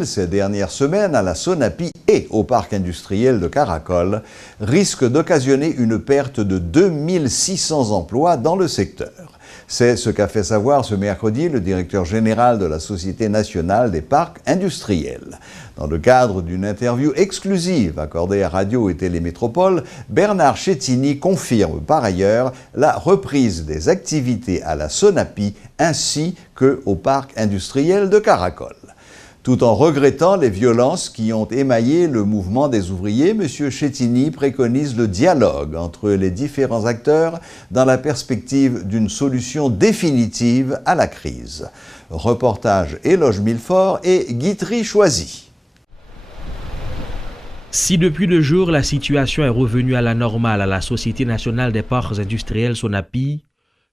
ville ces dernières semaines à la Sonapi et au parc industriel de Caracol risque d'occasionner une perte de 2600 emplois dans le secteur. C'est ce qu'a fait savoir ce mercredi le directeur général de la Société nationale des parcs industriels. Dans le cadre d'une interview exclusive accordée à Radio et Télémétropole, Bernard Chettini confirme par ailleurs la reprise des activités à la Sonapi ainsi qu'au parc industriel de Caracol. Tout en regrettant les violences qui ont émaillé le mouvement des ouvriers, M. Chettini préconise le dialogue entre les différents acteurs dans la perspective d'une solution définitive à la crise. Reportage Éloge Milfort et Guitry Choisy. Si depuis 2 jours la situation est revenue à la normale à la Société nationale des parcs industriels Sonapi,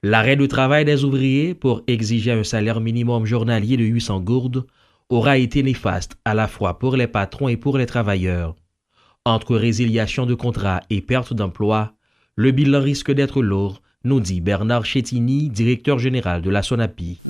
l'arrêt de travail des ouvriers pour exiger un salaire minimum journalier de 800 gourdes aura été néfaste à la fois pour les patrons et pour les travailleurs. Entre résiliation de contrats et perte d'emploi, le bilan risque d'être lourd, nous dit Bernard Chettini, directeur général de la Sonapi.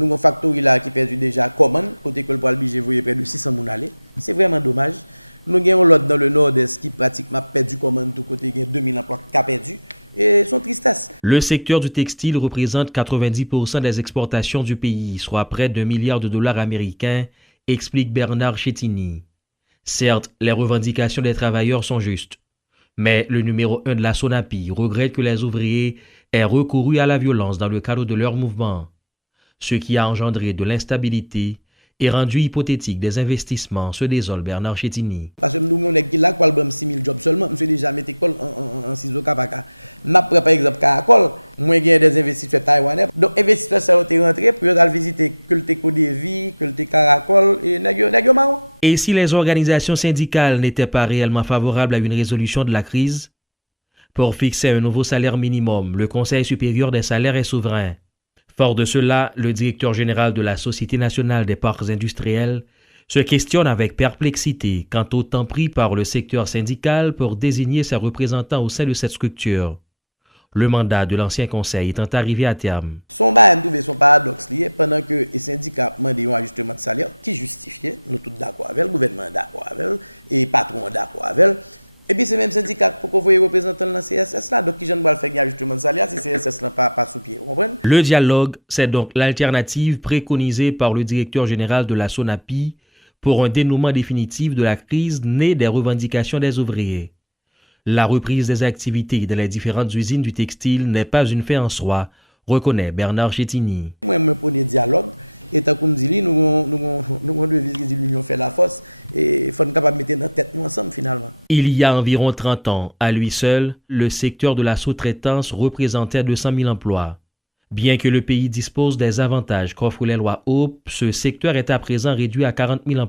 Le secteur du textile représente 90% des exportations du pays, soit près d'1 milliard de dollars américains, explique Bernard Chettini. Certes, les revendications des travailleurs sont justes, mais le numéro 1 de la Sonapi regrette que les ouvriers aient recouru à la violence dans le cadre de leur mouvement, ce qui a engendré de l'instabilité et rendu hypothétique des investissements, se désole Bernard Chettini. Et si les organisations syndicales n'étaient pas réellement favorables à une résolution de la crise? Pour fixer un nouveau salaire minimum, le Conseil supérieur des salaires est souverain. Fort de cela, le directeur général de la Société nationale des parcs industriels se questionne avec perplexité quant au temps pris par le secteur syndical pour désigner ses représentants au sein de cette structure. Le mandat de l'ancien Conseil étant arrivé à terme. Le dialogue, c'est donc l'alternative préconisée par le directeur général de la Sonapi pour un dénouement définitif de la crise née des revendications des ouvriers. La reprise des activités dans les différentes usines du textile n'est pas une fin en soi, reconnaît Bernard Chettini. Il y a environ 30 ans, à lui seul, le secteur de la sous-traitance représentait 200 000 emplois. Bien que le pays dispose des avantages qu'offrent les lois Hope, ce secteur est à présent réduit à 40 000 emplois.